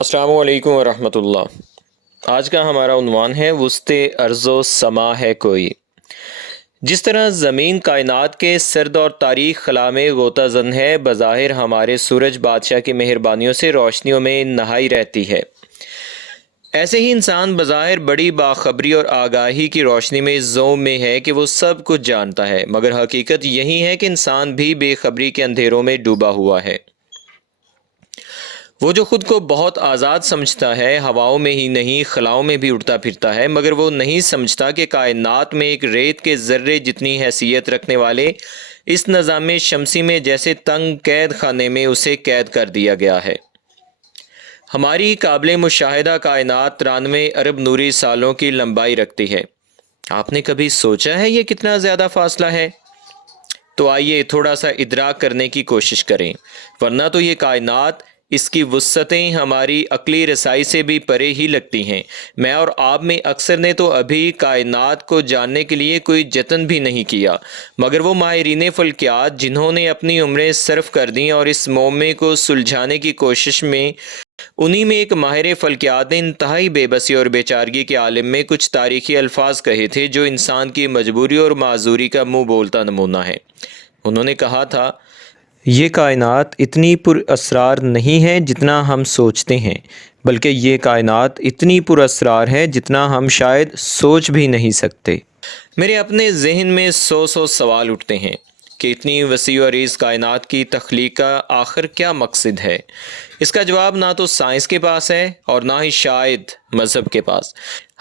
السلام علیکم ورحمۃ اللہ۔ آج کا ہمارا عنوان ہے وسط ارض و سما ہے کوئی۔ جس طرح زمین کائنات کے سرد اور تاریک خلا میں غوطہ زن ہے، بظاہر ہمارے سورج بادشاہ کی مہربانیوں سے روشنیوں میں نہائی رہتی ہے، ایسے ہی انسان بظاہر بڑی باخبری اور آگاہی کی روشنی میں اس ذوق میں ہے کہ وہ سب کچھ جانتا ہے، مگر حقیقت یہی ہے کہ انسان بھی بے خبری کے اندھیروں میں ڈوبا ہوا ہے۔ وہ جو خود کو بہت آزاد سمجھتا ہے، ہواؤں میں ہی نہیں خلاؤں میں بھی اڑتا پھرتا ہے، مگر وہ نہیں سمجھتا کہ کائنات میں ایک ریت کے ذرے جتنی حیثیت رکھنے والے اس نظام شمسی میں جیسے تنگ قید خانے میں اسے قید کر دیا گیا ہے۔ ہماری قابل مشاہدہ کائنات 93 ارب نوری سالوں کی لمبائی رکھتی ہے۔ آپ نے کبھی سوچا ہے یہ کتنا زیادہ فاصلہ ہے؟ تو آئیے تھوڑا سا ادراک کرنے کی کوشش کریں، ورنہ تو یہ کائنات، اس کی وسعتیں ہماری عقلی رسائی سے بھی پرے ہی لگتی ہیں۔ میں اور آپ میں اکثر نے تو ابھی کائنات کو جاننے کے لیے کوئی جتن بھی نہیں کیا، مگر وہ ماہرین فلکیات جنہوں نے اپنی عمریں صرف کر دیں اور اس معمے کو سلجھانے کی کوشش میں، انہی میں ایک ماہر فلکیات نے انتہائی بے بسی اور بے چارگی کے عالم میں کچھ تاریخی الفاظ کہے تھے جو انسان کی مجبوری اور معذوری کا منہ بولتا نمونہ ہے۔ انہوں نے کہا تھا، یہ کائنات اتنی پر اسرار نہیں ہے جتنا ہم سوچتے ہیں، بلکہ یہ کائنات اتنی پر اسرار ہے جتنا ہم شاید سوچ بھی نہیں سکتے۔ میرے اپنے ذہن میں سو سوال اٹھتے ہیں کہ اتنی وسیع و عریض کائنات کی تخلیق کا آخر کیا مقصد ہے؟ اس کا جواب نہ تو سائنس کے پاس ہے اور نہ ہی شاید مذہب کے پاس۔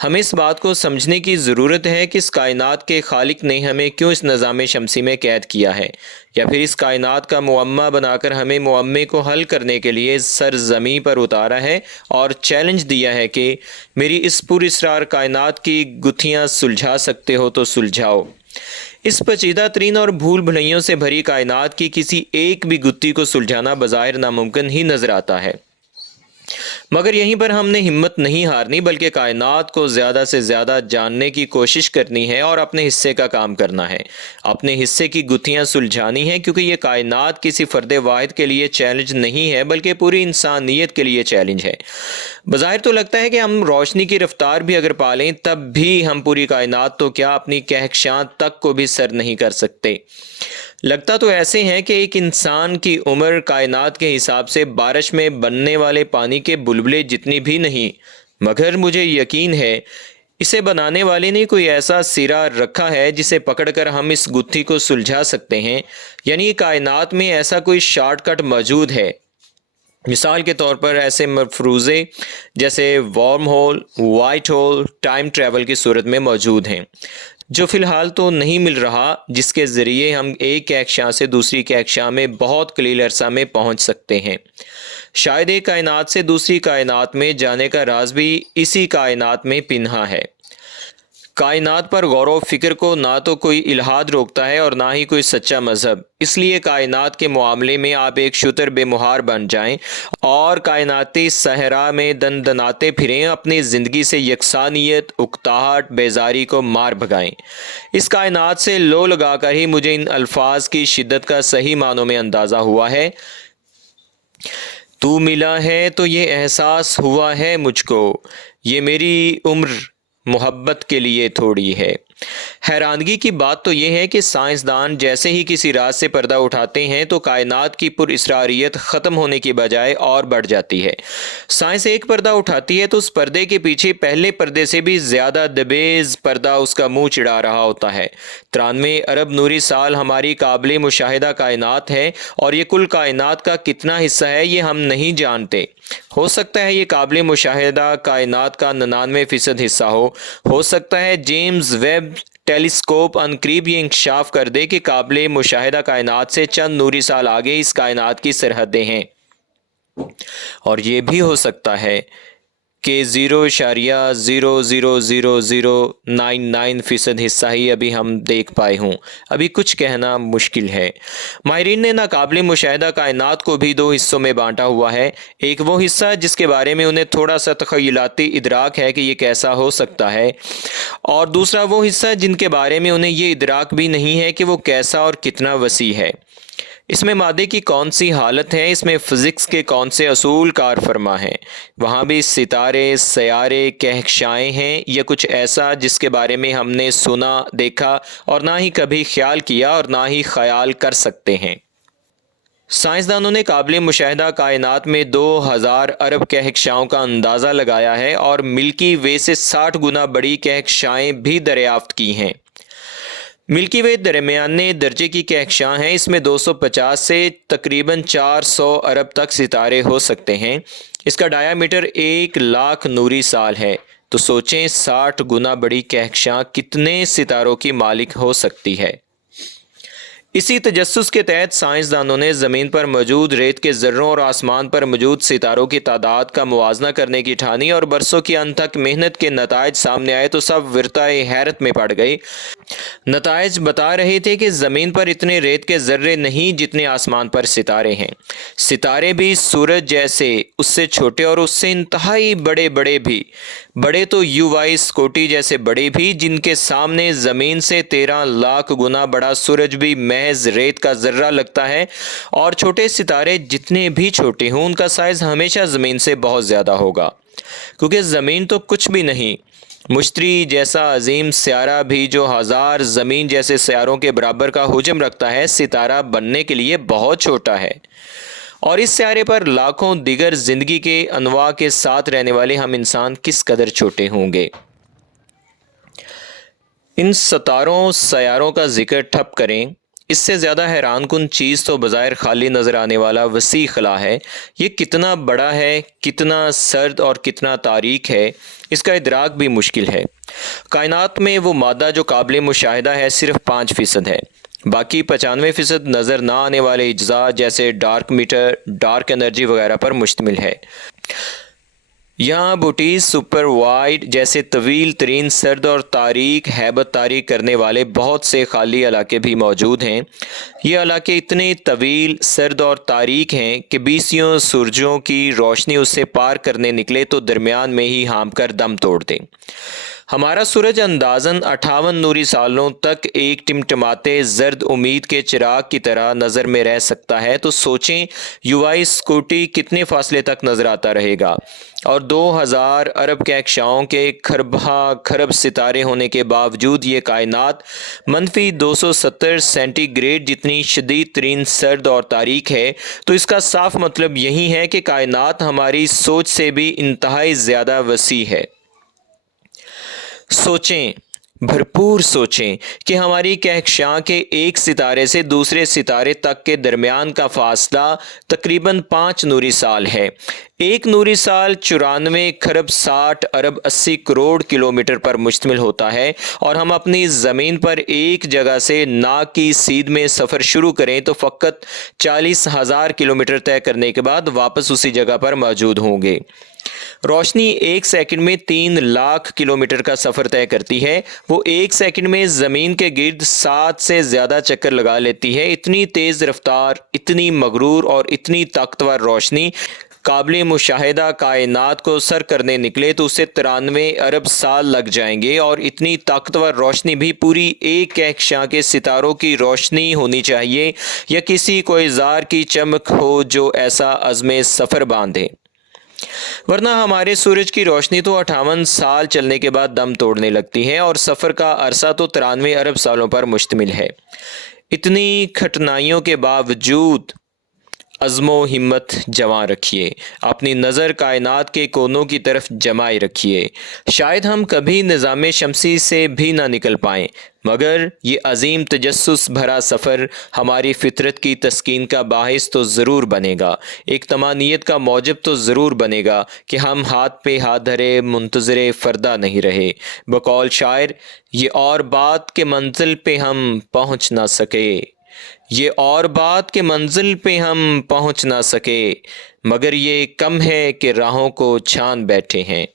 ہمیں اس بات کو سمجھنے کی ضرورت ہے کہ اس کائنات کے خالق نے ہمیں کیوں اس نظام شمسی میں قید کیا ہے، یا پھر اس کائنات کا معمہ بنا کر ہمیں معمے کو حل کرنے کے لیے سرزمین پر اتارا ہے اور چیلنج دیا ہے کہ میری اس پر اسرار کائنات کی گتھیاں سلجھا سکتے ہو تو سلجھاؤ۔ اس پیچیدہ ترین اور بھول بھلائیوں سے بھری کائنات کی کسی ایک بھی گتھی کو سلجھانا بظاہر ناممکن ہی نظر آتا ہے، مگر یہیں پر ہم نے ہمت نہیں ہارنی، بلکہ کائنات کو زیادہ سے زیادہ جاننے کی کوشش کرنی ہے اور اپنے حصے کا کام کرنا ہے، اپنے حصے کی گتھیاں سلجھانی ہیں، کیونکہ یہ کائنات کسی فرد واحد کے لیے چیلنج نہیں ہے بلکہ پوری انسانیت کے لیے چیلنج ہے۔ بظاہر تو لگتا ہے کہ ہم روشنی کی رفتار بھی اگر پالیں تب بھی ہم پوری کائنات تو کیا اپنی کہکشاں تک کو بھی سر نہیں کر سکتے۔ لگتا تو ایسے ہیں کہ ایک انسان کی عمر کائنات کے حساب سے بارش میں بننے والے پانی کے بلبلے جتنی بھی نہیں، مگر مجھے یقین ہے اسے بنانے والے نے کوئی ایسا سرا رکھا ہے جسے پکڑ کر ہم اس گتھی کو سلجھا سکتے ہیں، یعنی کائنات میں ایسا کوئی شارٹ کٹ موجود ہے۔ مثال کے طور پر ایسے مفروضے جیسے warm whole, white whole, time travel کی صورت میں موجود ہیں، جو فی الحال تو نہیں مل رہا، جس کے ذریعے ہم ایک کہکشاں سے دوسری کہکشاں میں بہت قلیل عرصہ میں پہنچ سکتے ہیں۔ شاید ایک کائنات سے دوسری کائنات میں جانے کا راز بھی اسی کائنات میں پنہاں ہے۔ کائنات پر غور و فکر کو نہ تو کوئی الحاد روکتا ہے اور نہ ہی کوئی سچا مذہب، اس لیے کائنات کے معاملے میں آپ ایک شتر بے مہار بن جائیں اور کائناتی صحرا میں دن دناتے پھریں، اپنی زندگی سے یکسانیت، اکتاہٹ، بیزاری کو مار بھگائیں۔ اس کائنات سے لو لگا کر ہی مجھے ان الفاظ کی شدت کا صحیح معنوں میں اندازہ ہوا ہے۔ تو ملا ہے تو یہ احساس ہوا ہے مجھ کو، یہ میری عمر محبت کے لیے تھوڑی ہے۔ حیرانگی کی بات تو یہ ہے کہ سائنسدان جیسے ہی کسی راز سے پردہ اٹھاتے ہیں تو کائنات کی پر اسراریت ختم ہونے کی بجائے اور بڑھ جاتی ہے۔ سائنس ایک پردہ اٹھاتی ہے تو اس پردے کے پیچھے پہلے پردے سے بھی زیادہ دبیز پردہ اس کا منہ چڑھا رہا ہوتا ہے۔ 93 ارب نوری سال ہماری قابل مشاہدہ کائنات ہے، اور یہ کل کائنات کا کتنا حصہ ہے یہ ہم نہیں جانتے۔ ہو سکتا ہے یہ قابل مشاہدہ کائنات کا 99% حصہ ہو سکتا ہے جیمز ویب ٹیلیسکوپ عنقریب یہ انکشاف کر دے کہ قابل مشاہدہ کائنات سے چند نوری سال آگے اس کائنات کی سرحدیں ہیں، اور یہ بھی ہو سکتا ہے کہ 0.0000099% حصہ ہی ابھی ہم دیکھ پائے ہوں۔ ابھی کچھ کہنا مشکل ہے۔ ماہرین نے ناقابل مشاہدہ کائنات کو بھی 2 حصوں میں بانٹا ہوا ہے، ایک وہ حصہ جس کے بارے میں انہیں تھوڑا سا تخیلاتی ادراک ہے کہ یہ کیسا ہو سکتا ہے، اور دوسرا وہ حصہ جن کے بارے میں انہیں یہ ادراک بھی نہیں ہے کہ وہ کیسا اور کتنا وسیع ہے۔ اس میں مادے کی کون سی حالت ہے، اس میں فزکس کے کون سے اصول کار فرما ہیں، وہاں بھی ستارے، سیارے، کہکشائیں ہیں یا کچھ ایسا جس کے بارے میں ہم نے سنا، دیکھا اور نہ ہی کبھی خیال کیا اور نہ ہی خیال کر سکتے ہیں۔ سائنسدانوں نے قابل مشاہدہ کائنات میں 2000 ارب کہکشاؤں کا اندازہ لگایا ہے اور ملکی وے سے 60 گنا بڑی کہکشائیں بھی دریافت کی ہیں۔ ملکی وے درمیانے درجے کی کہکشاں ہیں، اس میں 250 سے تقریباً 400 ارب تک ستارے ہو سکتے ہیں۔ اس کا ڈایا میٹر 1,00,000 نوری سال ہے، تو سوچیں 60 گنا بڑی کہکشاں کتنے ستاروں کی مالک ہو سکتی ہے۔ اسی تجسس کے تحت سائنسدانوں نے زمین پر موجود ریت کے ذروں اور آسمان پر موجود ستاروں کی تعداد کا موازنہ کرنے کی ٹھانی اور برسوں کی انتھک محنت کے نتائج سامنے آئے تو سب ورطۂ حیرت میں پڑ گئے۔ نتائج بتا رہے تھے کہ زمین پر اتنے ریت کے ذرے نہیں جتنے آسمان پر ستارے ہیں۔ ستارے بھی سورج جیسے، اس سے چھوٹے اور اس سے انتہائی بڑے بھی، بڑے تو یو سکوٹی جیسے بڑے بھی، جن کے سامنے زمین سے 13,00,000 گنا بڑا سورج بھی محض ریت کا ذرہ لگتا ہے، اور چھوٹے ستارے جتنے بھی چھوٹے ہوں ان کا سائز ہمیشہ زمین سے بہت زیادہ ہوگا، کیونکہ زمین تو کچھ بھی نہیں۔ مشتری جیسا عظیم سیارہ بھی جو 1000 زمین جیسے سیاروں کے برابر کا حجم رکھتا ہے، ستارہ بننے کے لیے بہت چھوٹا ہے، اور اس سیارے پر لاکھوں دیگر زندگی کے انواع کے ساتھ رہنے والے ہم انسان کس قدر چھوٹے ہوں گے۔ ان ستاروں سیاروں کا ذکر ٹھپ کریں، اس سے زیادہ حیران کن چیز تو بظاہر خالی نظر آنے والا وسیع خلا ہے۔ یہ کتنا بڑا ہے، کتنا سرد اور کتنا تاریک ہے، اس کا ادراک بھی مشکل ہے۔ کائنات میں وہ مادہ جو قابل مشاہدہ ہے صرف 5% ہے، باقی 95% نظر نہ آنے والے اجزاء جیسے ڈارک میٹر، ڈارک انرجی وغیرہ پر مشتمل ہے۔ یہاں بوٹیز سپر وائڈ جیسے طویل ترین سرد اور تاریک ہیبت طاری کرنے والے بہت سے خالی علاقے بھی موجود ہیں۔ یہ علاقے اتنے طویل، سرد اور تاریک ہیں کہ 20 سورجوں کی روشنی اس سے پار کرنے نکلے تو درمیان میں ہی ہانپ کر دم توڑ دے۔ ہمارا سورج اندازاً 58 نوری سالوں تک ایک ٹمٹماتے زرد امید کے چراغ کی طرح نظر میں رہ سکتا ہے، تو سوچیں یووائی سکوٹی کتنے فاصلے تک نظر آتا رہے گا، اور 2000 ارب کہکشاؤں کے کھرب ستارے ہونے کے باوجود یہ کائنات -270 سینٹی گریڈ جتنی شدید ترین سرد اور تاریک ہے، تو اس کا صاف مطلب یہی ہے کہ کائنات ہماری سوچ سے بھی انتہائی زیادہ وسیع ہے۔ سوچیں، بھرپور سوچیں کہ ہماری کہکشاں کے ایک ستارے سے دوسرے ستارے تک کے درمیان کا فاصلہ تقریباً 5 نوری سال ہے۔ ایک نوری سال 94 کھرب 60 ارب 80 کروڑ کلومیٹر پر مشتمل ہوتا ہے، اور ہم اپنی زمین پر ایک جگہ سے ناک کی سیدھ میں سفر شروع کریں تو فقط 40,000 کلومیٹر طے کرنے کے بعد واپس اسی جگہ پر موجود ہوں گے۔ روشنی ایک سیکنڈ میں 3,00,000 کلومیٹر کا سفر طے کرتی ہے۔ وہ ایک سیکنڈ میں زمین کے گرد 7 سے زیادہ چکر لگا لیتی ہے۔ اتنی تیز رفتار، اتنی مغرور اور اتنی طاقتور روشنی قابل مشاہدہ کائنات کو سر کرنے نکلے تو اسے 93 ارب سال لگ جائیں گے، اور اتنی طاقتور روشنی بھی پوری ایک کہکشاں کے ستاروں کی روشنی ہونی چاہیے، یا کسی کوئی زار کی چمک ہو جو ایسا عزم سفر باندھے، ورنہ ہمارے سورج کی روشنی تو 58 سال چلنے کے بعد دم توڑنے لگتی ہے، اور سفر کا عرصہ تو 93 ارب سالوں پر مشتمل ہے۔ اتنی کٹھنائیوں کے باوجود عزم و ہمت جمع رکھیے، اپنی نظر کائنات کے کونوں کی طرف جمائے رکھیے۔ شاید ہم کبھی نظام شمسی سے بھی نہ نکل پائیں، مگر یہ عظیم تجسس بھرا سفر ہماری فطرت کی تسکین کا باعث تو ضرور بنے گا، ایک طمانینت کا موجب تو ضرور بنے گا کہ ہم ہاتھ پہ ہاتھ دھرے منتظر فردا نہیں رہے۔ بقول شاعر، یہ اور بات کہ منزل پہ ہم پہنچ نہ سکے، یہ اور بات کہ منزل پہ ہم پہنچ نہ سکے، مگر یہ کم ہے کہ راہوں کو چھان بیٹھے ہیں۔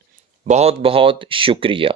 بہت بہت شکریہ۔